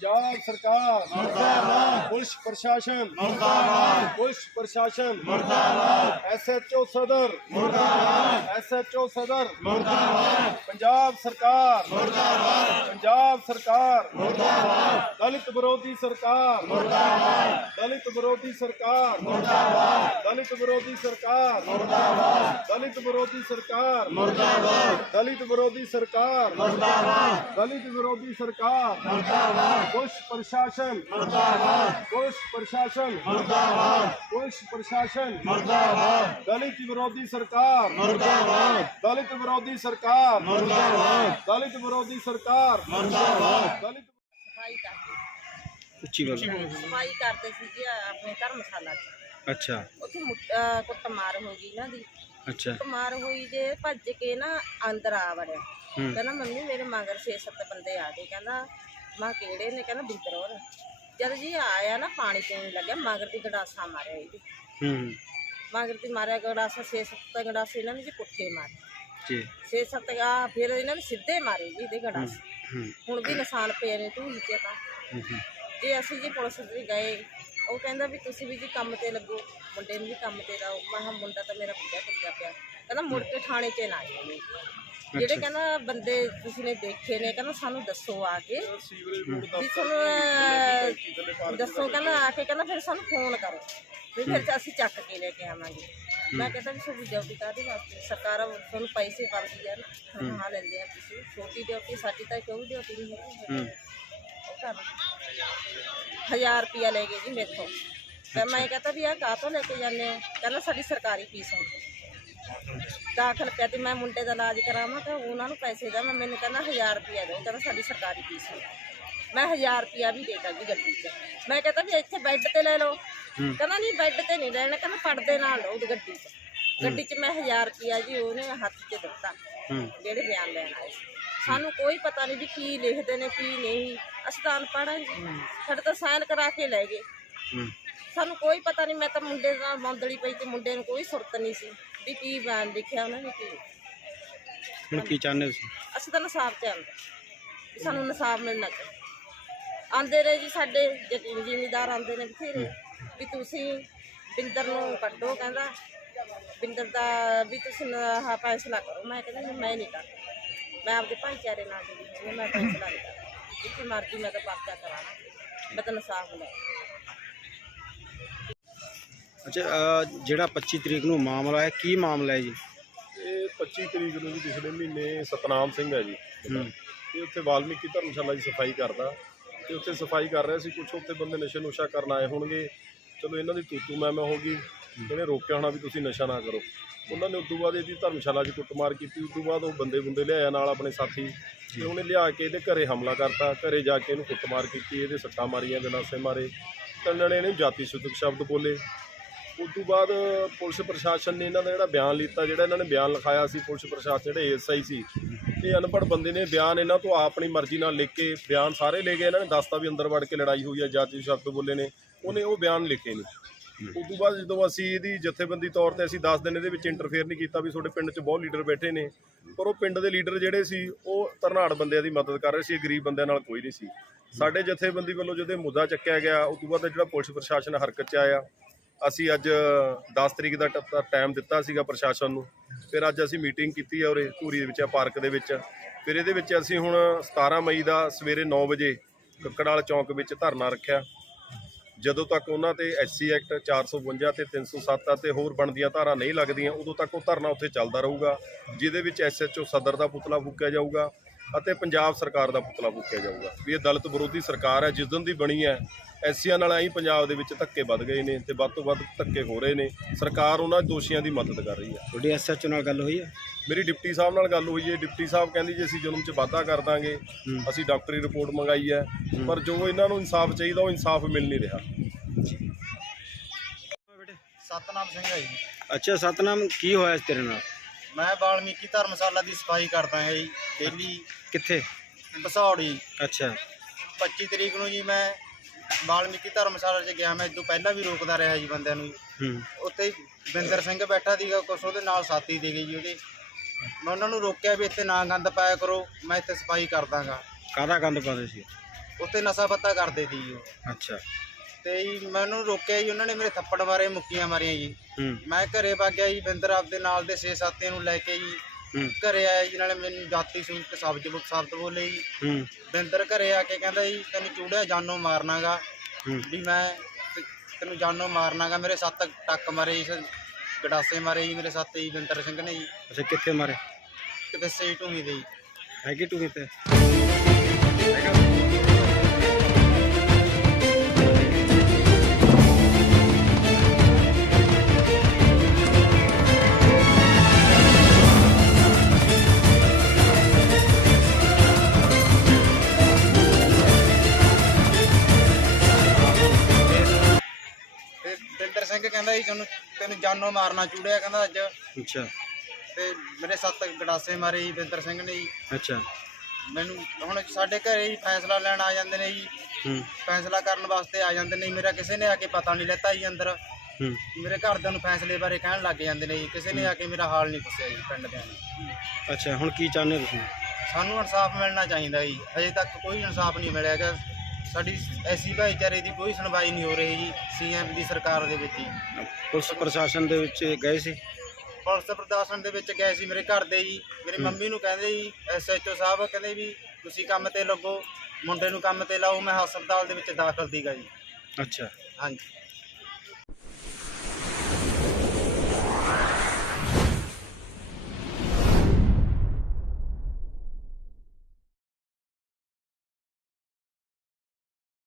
ਪੰਜਾਬ ਸਰਕਾਰ ਮੁਰਦਾਬਾਦ ਪੁਲਿਸ ਪ੍ਰਸ਼ਾਸਨ ਮੁਰਦਾਬਾਦ ਪੁਲਿਸ ਪ੍ਰਸ਼ਾਸਨ ਮੁਰਦਾਬਾਦ ਐਸਐਚਓ ਸਦਰ ਮੁਰਦਾਬਾਦ ਐਸਐਚਓ ਸਦਰ ਮੁਰਦਾਬਾਦ ਪੰਜਾਬ ਸਰਕਾਰ ਮੁਰਦਾਬਾਦ ਪੰਜਾਬ ਸਰਕਾਰ ਮੁਰਦਾਬਾਦ ਦਲਿਤ ਵਿਰੋਧੀ ਸਰਕਾਰ ਮੁਰਦਾਬਾਦ ਦਲਿਤ ਵਿਰੋਧੀ ਸਰਕਾਰ ਮੁਰਦਾਬਾਦ ਦਲਿਤ ਵਿਰੋਧੀ ਸਰਕਾਰ ਮੁਰਦਾਬਾਦ ਦਲਿਤ ਵਿਰੋਧੀ ਸਰਕਾਰ ਪੁਲਿਸ ਪ੍ਰਸ਼ਾਸਨ। ਮੁਰਦਾਬਾਦ ਪੁਲਿਸ ਪ੍ਰਸ਼ਾਸਨ। ਮੁਰਦਾਬਾਦ ਪੁਲਿਸ ਪ੍ਰਸ਼ਾਸਨ। ਮੁਰਦਾਬਾਦ ਦਲਿਤ ਵਿਰੋਧੀ ਸਰਕਾਰ। ਮੁਰਦਾਬਾਦ ਦਲਿਤ ਵਿਰੋਧੀ ਸਰਕਾਰ। ਮੁਰਦਾਬਾਦ ਦਲਿਤ ਵਿਰੋਧੀ ਸਰਕਾਰ। ਮੁਰਦਾਬਾਦ ਦਲਿਤ ਸਫ਼ਾਈ ਕਰਦੇ। ਉੱਚੀ ਬੋਲੋ। ਸਫ਼ਾਈ ਕਰਦੇ ਸੀ ਜੀ ਆਪਣੇ ਧਰਮਸ਼ਾਲਾ 'ਚ। ਅੱਛਾ। ਉੱਥੇ ਕੁੱਟਮਾਰ ਹੋ ਗਈ ਇਹਨਾਂ ਦੀ। ਅੱਛਾ। ਕੁੱਟਮਾਰ ਹੋਈ ਜੇ ਭੱਜ ਕੇ ਨਾ ਅੰਦਰ ਆ ਵੜਿਆ। ਕਹਿੰਦਾ ਮੰਮੀ ਮੇਰੇ ਮਗਰ 6-7 ਬੰਦੇ ਆ ਗਏ। ਕਹਿੰਦਾ ਮਾਂ ਕਿਹੜੇ ਨੇ ਕਹਿੰਦਾ ਬਿੰਦਰ ਹੋਰ ਜਦ ਜੀ ਆਇਆ ਨਾ ਪਾਣੀ ਪੀਣ ਲੱਗਿਆ ਮਗਰ ਦੀ ਗੜਾਸਾ ਮਾਰਿਆ ਇਹਦੀ। ਹੂੰ। ਮਗਰ ਦੀ ਮਾਰਿਆ ਗੜਾਸਾ 6-7 ਗੜਾਸੇ ਇਹਨਾਂ ਨੇ ਜੀ ਪੁੱਠੇ ਮਾਰੇ। ਜੀ। 6-7 ਆ ਫਿਰ ਇਹਨਾਂ ਨੇ ਸਿੱਧੇ ਮਾਰੇ ਜੀ ਇਹਦੇ ਗੜਾਸੇ। ਹੂੰ ਹੁਣ ਵੀ ਨਿਸ਼ਾਨ ਪਏ ਨੇ ਤੂੰ ਚ ਤਾਂ। ਜੇ ਅਸੀਂ ਜੀ ਪੁਲਿਸ ਦੇ ਗਏ ਉਹ ਕਹਿੰਦਾ ਵੀ ਤੁਸੀਂ ਵੀ ਜੀ ਕੰਮ ਤੇ ਲੱਗੋ ਮੁੰਡੇ ਨੂੰ ਵੀ ਕੰਮ ਤੇ ਲਾਓ। ਮੈਂ ਕਿਹਾ ਮੁੰਡਾ ਤਾਂ ਮੇਰਾ ਪੁੱਜਾ ਟੁੱਟਿਆ ਪਿਆ। ਕਹਿੰਦਾ ਮੁੜ ਕੇ ਥਾਣੇ 'ਚ ਨਾ ਆਇਓ ਜੀ। ਜਿਹੜੇ ਕਹਿੰਦਾ ਬੰਦੇ ਤੁਸੀਂ ਨੇ ਦੇਖੇ ਨੇ ਕਹਿੰਦਾ ਸਾਨੂੰ ਦੱਸੋ ਆ ਕੇ। ਵੀ ਤੁਹਾਨੂੰ ਅਹ, ਦੱਸੋ ਕਹਿੰਦਾ ਆ ਕੇ ਕਹਿੰਦਾ ਫਿਰ ਸਾਨੂੰ ਫੋਨ ਕਰੋ। ਵੀ ਫਿਰ ਅਸੀਂ ਚੱਕ ਕੇ ਲੈ ਕੇ ਆਵਾਂਗੇ। ਮੈਂ ਕਹਿੰਦਾ ਵੀ ਤੁਹਾਡੀ ਡਿਊਟੀ ਕਾਹਦੇ ਵਾਸਤੇ? ਸਰਕਾਰ ਤੁਹਾਨੂੰ ਪੈਸੇ ਪਾਉਂਦੀ ਹੈ ਨਾ ਤਨਖਾਹ ਲੈਂਦੇ ਆ ਤੁਸੀਂ। ਛੋਟੀ ਡਿਊਟੀ ਸਾਡੀ ਤਾਂ ਕੋਈ ਡਿਊਟੀ ਨਹੀਂ ਹੈਗੀ ਹਜ਼ਾਰ ਰੁਪਿਆ ਲੈ ਗਏ ਜੀ ਮੇਰੇ ਤੋਂ। ਮੈਂ ਕਹਤਾ ਵੀ ਆ ਕਾਹ ਤੋਂ ਲੈ ਕੇ ਜਾਂਦੇ ਹੋ। ਕਹਿੰਦਾ ਸਾਡੀ ਸਰਕਾਰੀ ਫੀਸ ਹੈ ਦਾਖਲ ਪਿਆ ਤੇ ਮੈਂ ਮੁੰਡੇ ਦਾ ਇਲਾਜ ਕਰਾਵਾਂ ਤਾਂ ਉਹਨਾਂ ਨੂੰ ਪੈਸੇ ਦਾ ਮੈਂ ਮੈਨੂੰ ਕਹਿੰਦਾ 1000 ਰੁਪਿਆ ਦਿਓ। ਕਹਿੰਦਾ ਸਾਡੀ ਸਰਕਾਰੀ ਫੀਸ ਹੈ ਮੈਂ 1000 ਰੁਪਿਆ ਵੀ ਦੇਤਾ ਜੀ ਗੱਡੀ 'ਚ। ਮੈਂ ਕਹਤਾ ਵੀ ਇੱਥੇ ਬੈੱਡ ਤੇ ਲੈ ਲਓ। ਕਹਿੰਦਾ ਨਹੀਂ ਬੈੱਡ ਤੇ ਨਹੀਂ ਲੈਣਾ। ਕਹਿੰਦਾ ਪੜਦੇ ਨਾਲ ਲਓ ਗੱਡੀ 'ਚ। ਗੱਡੀ 'ਚ ਮੈਂ 1000 ਰੁਪਿਆ ਜੀ ਉਹਨੇ ਹੱਥ 'ਚ ਦਿੱਤਾ। ਜਿਹੜੇ ਬਿਆਨ ਲੈਣ ਆਏ ਸੀ। ਸਾਨੂੰ ਕੋਈ ਪਤਾ ਨਹੀਂ ਵੀ ਕੀ ਲਿਖਦੇ ਨੇ ਕੀ ਨਹੀਂ। ਅਸੀਂ ਤਾਂ ਅਨਪੜ੍ਹ ਹਾਂ ਜੀ। ਸਾਡੇ ਤਾਂ ਸਾਈਨ ਕਰਾ ਕੇ ਲੈ ਗਏ। ਸਾਨੂੰ ਕੋਈ ਪਤਾ ਨਹੀਂ ਮੈਂ ਤਾਂ ਮੁੰਡੇ ਨਾਲ ਮੰਦਲੀ ਪਈ ਤੇ ਮੁੰਡੇ ਨੂੰ ਕੋਈ ਸੁਰਤ ਨਹੀਂ ਸੀ ਵੀ ਕੀ ਬਿਆਨ ਲਿਖਿਆ ਉਹਨਾਂ ਨੇ ਕੀ ਹੁਣ ਕੀ ਚਾਹੁੰਦੇ ਤੁਸੀਂ? ਅਸੀਂ ਤਾਂ ਨਸਾਬ ਵੀ ਸਾਨੂੰ ਨਸਾਬ ਮਿਲਣਾ ਚਾਹੀਦਾ। ਆਂਦੇ ਰਹੇ ਜੀ ਸਾਡੇ ਜ- ਜ਼ਿਮੀਂਦਾਰ ਆਂਦੇ ਨੇ ਬਥੇਰੇ। ਵੀ ਤੁਸੀਂ ਬਿੰਦਰ ਨੂੰ ਕੱਢੋ ਕਹਿੰਦਾ। ਬਿੰਦਰ ਦਾ ਵੀ ਤੁਸੀਂ ਆਹ ਫੈਸਲਾ ਕਰੋ। ਮੈਂ ਕਹਿੰਦਾ ਮੈਂ ਨਹੀਂ ਕਰਦਾ। ਮੈਂ ਆਪਦੇ ਭਾਈਚਾਰੇ ਨਾਲ ਜੁੜੀ ਹੋਈ ਹਾਂ ਮੈਂ ਫੈਸਲਾ ਕਰਦਾ ਜਿੱਥੇ ਮਰਜ਼ੀ ਮੈਂ ਤਾਂ ਪਰਚਾ ਕਰਾਣਾ ਮੈਂ ਤਾਂ ਨਸਾਬ ਲੈ ਅੱਛਾ ਅਹ, ਜਿਹੜਾ 25 ਤਰੀਕ ਨੂੰ ਮਾਮਲਾ ਹੈ ਕੀ ਮਾਮਲਾ ਹੈ ਜੀ? ਇਹ 25 ਤਰੀਕ ਨੂੰ ਜੀ ਪਿਛਲੇ ਮਹੀਨੇ ਸਤਨਾਮ ਸਿੰਘ ਹੈ ਜੀ। ਹੂੰ। ਤੇ ਉੱਥੇ ਵਾਲਮੀਕੀ ਧਰਮਸ਼ਾਲਾ ਦੀ ਸਫ਼ਾਈ ਕਰਦਾ। ਤੇ ਉੱਥੇ ਸਫ਼ਾਈ ਕਰ ਰਿਹਾ ਸੀ ਕੁਝ ਉੱਥੇ ਬੰਦੇ ਨਸ਼ੇ ਨੁਸ਼ਾ ਕਰਨ ਆਏ ਹੋਣਗੇ। ਚਲੋ ਇਹਨਾਂ ਦੀ ਤੂਤੂ ਮੈਂ ਮੈਂ ਹੋ ਗਈ। ਇਹਨੇ ਰੋਕਿਆ ਹੋਣਾ ਵੀ ਤੁਸੀਂ ਨਸ਼ਾ ਨਾ ਕਰੋ। ਉਹਨਾਂ ਨੇ ਉਦੋਂ ਬਾਅਦ ਇਹਦੀ ਧਰਮਸ਼ਾਲਾ 'ਚ ਕੁੱਟਮਾਰ ਕੀਤੀ, ਉਦੋਂ ਬਾਅਦ ਉਹ ਬੰਦੇ ਬੰਦੇ ਲਿਆਇਆ ਨਾਲ ਆਪਣੇ ਸਾਥੀ ਤੇ ਉਹਨੇ ਲਿਆ ਕੇ ਇਹਦੇ ਘਰੇ ਹਮਲਾ ਕਰਤਾ, ਘਰੇ ਜਾ ਕੇ ਇਹਨੂੰ ਕੁੱਟਮਾਰ ਕੀਤੀ, ਇਹਦੇ ਸੱਟਾਂ ਮਾਰੀਆਂ ਗੰਡਾਸੇ ਮਾਰੇ। ਤਿੰਨਾਂ ਨੇ ਜਾਤੀ ਸੁਤਕ ਸ਼ਬਦ ਬੋਲੇ। ਉਸ ਤੋਂ ਬਾਅਦ ਪੁਲਿਸ ਪ੍ਰਸ਼ਾਸਨ ਨੇ ਇਹਨਾਂ ਦਾ ਜਿਹੜਾ ਬਿਆਨ ਲਿੱਤਾ, ਜਿਹੜਾ ਇਹਨਾਂ ਨੇ ਬਿਆਨ ਲਿਖਾਇਆ ਸੀ, ਪੁਲਿਸ ਪ੍ਰਸ਼ਾਸਨ ਜਿਹੜੇ ਏਐਸਆਈ ਸੀ ਇਹ ਅਨਪੜ੍ਹ ਬੰਦੇ ਨੇ ਬਿਆਨ ਇਹਨਾਂ ਤੋਂ ਆਪਣੀ ਮਰਜ਼ੀ ਨਾਲ ਲਿਖ ਕੇ ਬਿਆਨ ਸਾਰੇ ਲੈ ਗਏ। ਇਹਨਾਂ ਨੇ ਦੱਸਤਾ ਵੀ ਅੰਦਰ ਵੜ ਕੇ ਲੜਾਈ ਹੋਈ ਹੈ ਜਾਤੀ ਸ਼ਬਦ ਬੋਲੇ ਨੇ। ਉਹਨੇ ਉਹ ਬਿਆਨ ਲਿਖੇ ਨਹੀਂ ਉਸ ਤੋਂ ਬਾਅਦ ਜਦੋਂ ਅਸੀਂ ਇਹਦੀ ਜਥੇਬੰਦੀ ਤੌਰ ਤੇ ਅਸੀਂ 10 ਦਿਨ ਇਹਦੇ ਵਿੱਚ ਇੰਟਰਫੇਅਰ ਨਹੀਂ ਕੀਤਾ ਵੀ ਤੁਹਾਡੇ ਪਿੰਡ 'ਚ ਬਹੁਤ ਲੀਡਰ ਬੈਠੇ ਨੇ। ਪਰ ਉਹ ਪਿੰਡ ਦੇ ਲੀਡਰ ਜਿਹੜੇ ਸੀ, ਉਹ ਧਰਨਾੜ ਬੰਦਿਆਂ ਦੀ ਮਦਦ ਕਰ ਰਹੇ ਸੀ ਗਰੀਬ ਬੰਦਿਆਂ ਨਾਲ ਕੋਈ ਨਹੀਂ ਸੀ। ਸਾਡੇ ਜਥੇਬੰਦੀ ਵੱਲੋਂ ਜਦੋਂ ਇਹ ਮੁੱਦਾ ਚੱਕਿਆ ਗਿਆ ਉਸ ਤੋਂ ਬਾਅਦ ਜਿਹੜਾ ਪੁਲਿਸ ਪ੍ਰਸ਼ਾਸਨ ਹਰਕਤ 'ਚ ਆਇਆ, ਅਸੀਂ ਅੱਜ 10 ਤਰੀਕ ਦਾ ਟਾਈਮ ਦਿੱਤਾ ਸੀਗਾ ਪ੍ਰਸ਼ਾਸਨ ਨੂੰ। ਫਿਰ ਅੱਜ ਅਸੀਂ ਮੀਟਿੰਗ ਕੀਤੀ ਹੈ ਉਰੇ ਧੂਰੀ ਦੇ ਵਿੱਚ ਪਾਰਕ ਦੇ ਵਿੱਚ। ਫਿਰ ਇਹਦੇ ਵਿੱਚ ਅਸੀਂ ਹੁਣ 17 ਮਈ ਦਾ ਸਵੇਰੇ 9 ਵਜੇ ਕੱਕੜਾਲ ਚੌਂਕ ਵਿੱਚ ਧਰਨਾ ਰੱਖਿਆ। ਜਦੋਂ ਤੱਕ ਉਹਨਾਂ ਤੇ ਐਸਸੀ ਐਕਟ 452 ਤੇ 307 ਅਤੇ ਹੋਰ ਬਣਦੀਆਂ ਧਾਰਾ ਨਹੀਂ ਲੱਗਦੀਆਂ, ਉਦੋਂ ਤੱਕ ਉਹ ਧਰਨਾ ਉੱਥੇ ਚੱਲਦਾ ਰਹੂਗਾ, ਜਿਹਦੇ ਵਿੱਚ ਐਸਐਚਓ ਸਦਰ ਦਾ ਪੁਤਲਾ ਫੂਕਿਆ ਜਾਊਗਾ ਅਤੇ ਪੰਜਾਬ ਸਰਕਾਰ ਦਾ ਪੁਤਲਾ ਫੂਕਿਆ ਜਾਊਗਾ। ਵੀ ਇਹ ਦਲਿਤ ਵਿਰੋਧੀ ਸਰਕਾਰ ਹੈ, ਜਿਸ ਦਿਨ ਦੀ ਬਣੀ ਹੈ ਐਸੀਆਂ ਨਾਲ ਐਂ ਪੰਜਾਬ ਦੇ ਵਿੱਚ ਧੱਕੇ ਵੱਧ ਗਏ ਨੇ ਤੇ ਵੱਧ ਤੋਂ ਵੱਧ ਧੱਕੇ ਹੋ ਰਹੇ ਨੇ। ਸਰਕਾਰ ਉਹਨਾਂ ਦੋਸ਼ੀਆਂ ਦੀ ਮਦਦ ਕਰ ਰਹੀ ਹੈ ਤੁਹਾਡੀ ਐਸਐਚਓ ਨਾਲ ਗੱਲ ਹੋਈ ਹੈ ਮੇਰੀ ਡਿਪਟੀ ਸਾਹਿਬ ਨਾਲ ਗੱਲ ਹੋਈ ਹੈ ਡਿਪਟੀ ਸਾਹਿਬ ਕਹਿੰਦੀ ਜੀ ਅਸੀਂ ਜ਼ੁਲਮ 'ਚ ਵਾਧਾ ਕਰ ਦਾਂਗੇ। ਅਸੀਂ ਡਾਕਟਰੀ ਰਿਪੋਰਟ ਮੰਗਾਈ ਹੈ। ਪਰ ਜੋ ਇਹਨਾਂ ਨੂੰ ਇਨਸਾਫ ਚਾਹੀਦਾ ਉਹ ਇਨਸਾਫ ਮਿਲ ਨਹੀਂ ਰਿਹਾ। ਸਤਨਾਮ ਸਿੰਘ ਹੈ ਜੀ। ਅੱਛਾ ਸਤਨਾਮ ਕੀ ਹੋਇਆ ਇਸ ਤੇਰੇ ਨਾਲ? ਮੈਂ ਵਾਲਮੀਕੀ ਧਰਮਸ਼ਾਲਾ ਦੀ ਸਫ਼ਾਈ ਕਰਦਾ ਹਾਂ ਜੀ ਡੇਲੀ। ਕਿੱਥੇ? ਬਸੌੜੀ। ਅੱਛਾ। 25 ਤਰੀਕ ਨੂੰ ਜੀ ਮੈਂ ਵਾਲਮੀਕੀ ਧਰਮਸ਼ਾਲਾ 'ਚ ਗਿਆ ਮੈਂ ਤੋਂ ਪਹਿਲਾਂ ਵੀ ਰੋਕਦਾ ਰਿਹਾ ਜੀ ਬੰਦਿਆਂ ਨੂੰ ਹੂੰ। ਉੱਥੇ ਬਿੰਦਰ ਸਿੰਘ ਬੈਠਾ ਸੀਗਾ ਕੁਛ ਉਹਦੇ ਨਾਲ ਸਾਥੀ ਸੀਗੇ ਜੀ ਉਹਦੇ। ਮੈਂ ਉਹਨਾਂ ਨੂੰ ਰੋਕਿਆ ਵੀ ਇੱਥੇ ਨਾ ਗੰਦ ਪਾਇਆ ਕਰੋ ਮੈਂ ਇੱਥੇ ਸਫ਼ਾਈ ਕਰ ਦਾਂਗਾ ਕਾਹਦਾ ਗੰਦ ਪਾਉਂਦੇ ਸੀ? ਉੱਥੇ ਨਸ਼ਾ ਪੱਤਾ ਕਰਦੇ ਸੀ ਜੀ ਉਹ। ਅੱਛਾ। ਤੇ ਜੀ ਮੈਨੂੰ ਰੋਕਿਆ ਜੀ ਉਹਨਾਂ ਨੇ ਮੇਰੇ ਥੱਪੜ ਮਾਰੇ ਮੁੱਕੀਆਂ ਮਾਰੀਆਂ ਜੀ। ਹੂੰ। ਮੈਂ ਘਰੇ ਵਗ ਗਿਆ ਜੀ ਬਿੰਦਰ ਆਪਦੇ ਨਾਲ ਦੇ ਛੇ ਸਾਥੀਆਂ ਨੂੰ ਲੈ ਕੇ ਜੀ। ਘਰੇ ਆਇਆ ਜੀ ਨਾਲੇ ਮੈਨੂੰ ਜਾਤੀ ਸੂਚਕ ਸ਼ਬਦ ਸ਼ਬਦ ਬੋਲੇ ਜੀ। ਹੂੰ। ਬਿੰਦਰ ਘਰੇ ਆ ਕੇ ਕਹਿੰਦਾ ਜੀ ਤੈਨੂੰ ਚੂੜਿਆ ਜਾਨੋਂ ਮਾਰਨਾਗਾ। ਹੂੰ। ਵੀ ਮੈਂ ਤੇ- ਤੈਨੂੰ ਜਾਨੋਂ ਮਾਰਨਾਗਾ ਮੇਰੇ ਸੱਤ ਟੱਕ ਮਾਰੇ ਜੀ ਗਡਾਸੇ ਮਾਰੇ ਜੀ ਮੇਰੇ ਸੱਤ ਜੀ ਬਿੰਦਰ ਸਿੰਘ ਨੇ ਜੀ। ਅੱਛਾ ਕਿੱਥੇ ਮਾਰੇ? ਕਿਤੇ ਸਹੀ ਢੂਹੀ ਦੇ ਜੀ। ਹੈਗੀ ਤੇ? ਕਹਿੰਦਾ ਜੀ ਤੈਨੂੰ ਤੈਨੂੰ ਜਾਨੋਂ ਮਾਰਨਾ ਚੂੜਿਆ ਕਹਿੰਦਾ ਅੱਜ। ਅੱਛਾ। ਤੇ ਮੇਰੇ ਸੱਤ ਗਡਾਸੇ ਮਾਰੇ ਜੀ ਬਿੰਦਰ ਸਿੰਘ ਨੇ ਜੀ। ਅੱਛਾ। ਮੈਨੂੰ ਹੁਣ ਸਾਡੇ ਘਰੇ ਹੀ ਫੈਸਲਾ ਲੈਣ ਆ ਜਾਂਦੇ ਨੇ ਜੀ। ਹੂੰ। ਫੈਸਲਾ ਕਰਨ ਵਾਸਤੇ ਆ ਜਾਂਦੇ ਨੇ। ਮੇਰਾ ਕਿਸੇ ਨੇ ਆ ਕੇ ਪਤਾ ਨਹੀਂ ਲੈਤਾ ਜੀ ਅੰਦਰ। ਹੂੰ। ਮੇਰੇ ਘਰਦਿਆਂ ਨੂੰ ਫੈਸਲੇ ਬਾਰੇ ਕਹਿਣ ਲੱਗ ਜਾਂਦੇ ਨੇ ਜੀ। ਕਿਸੇ ਨੇ ਆ ਕੇ ਮੇਰਾ ਹਾਲ ਨਹੀਂ ਪੁੱਛਿਆ ਜੀ ਪਿੰਡ ਦੇ ਅੱਛਾ ਹੁਣ ਕੀ ਚਾਹੁੰਦੇ ਹੋ ਤੁਸੀਂ? ਸਾਨੂੰ ਇਨਸਾਫ ਮਿਲਣਾ ਚਾਹੀਦਾ ਜੀ। ਅਜੇ ਤੱਕ ਕੋਈ ਇਨਸਾਫ ਨਹੀਂ ਮਿਲਿਆ ਹੈਗਾ। ਸਾਡੀ ਐਸੀ ਭਾਈਚਾਰੇ ਦੀ ਕੋਈ ਸੁਣਵਾਈ ਨਹੀਂ ਹੋ ਰਹੀ ਜੀ ਸੀਐਮ ਦੀ ਸਰਕਾਰ ਦੇ ਵਿੱਚ ਜੀ ਪੁਲਿਸ ਪ੍ਰਸ਼ਾਸਨ ਦੇ ਵਿੱਚ ਗਏ ਸੀ? ਪੁਲਿਸ ਪ੍ਰਸ਼ਾਸਨ ਦੇ ਵਿੱਚ ਗਏ ਸੀ ਮੇਰੇ ਘਰ ਦੇ ਜੀ। ਮੇਰੀ ਮੰਮੀ ਨੂੰ ਕਹਿੰਦੇ ਜੀ ਐਸਐਚਓ ਸਾਹਿਬ ਕਹਿੰਦੇ ਵੀ ਤੁਸੀਂ ਕੰਮ ਤੇ ਲੱਗੋ ਮੁੰਡੇ ਨੂੰ ਕੰਮ ਤੇ ਲਾਓ ਮੈਂ ਹਸਪਤਾਲ ਦੇ ਵਿੱਚ ਦਾਖਲ ਸੀਗਾ ਜੀ। ਅੱਛਾ। ਹਾਂਜੀ।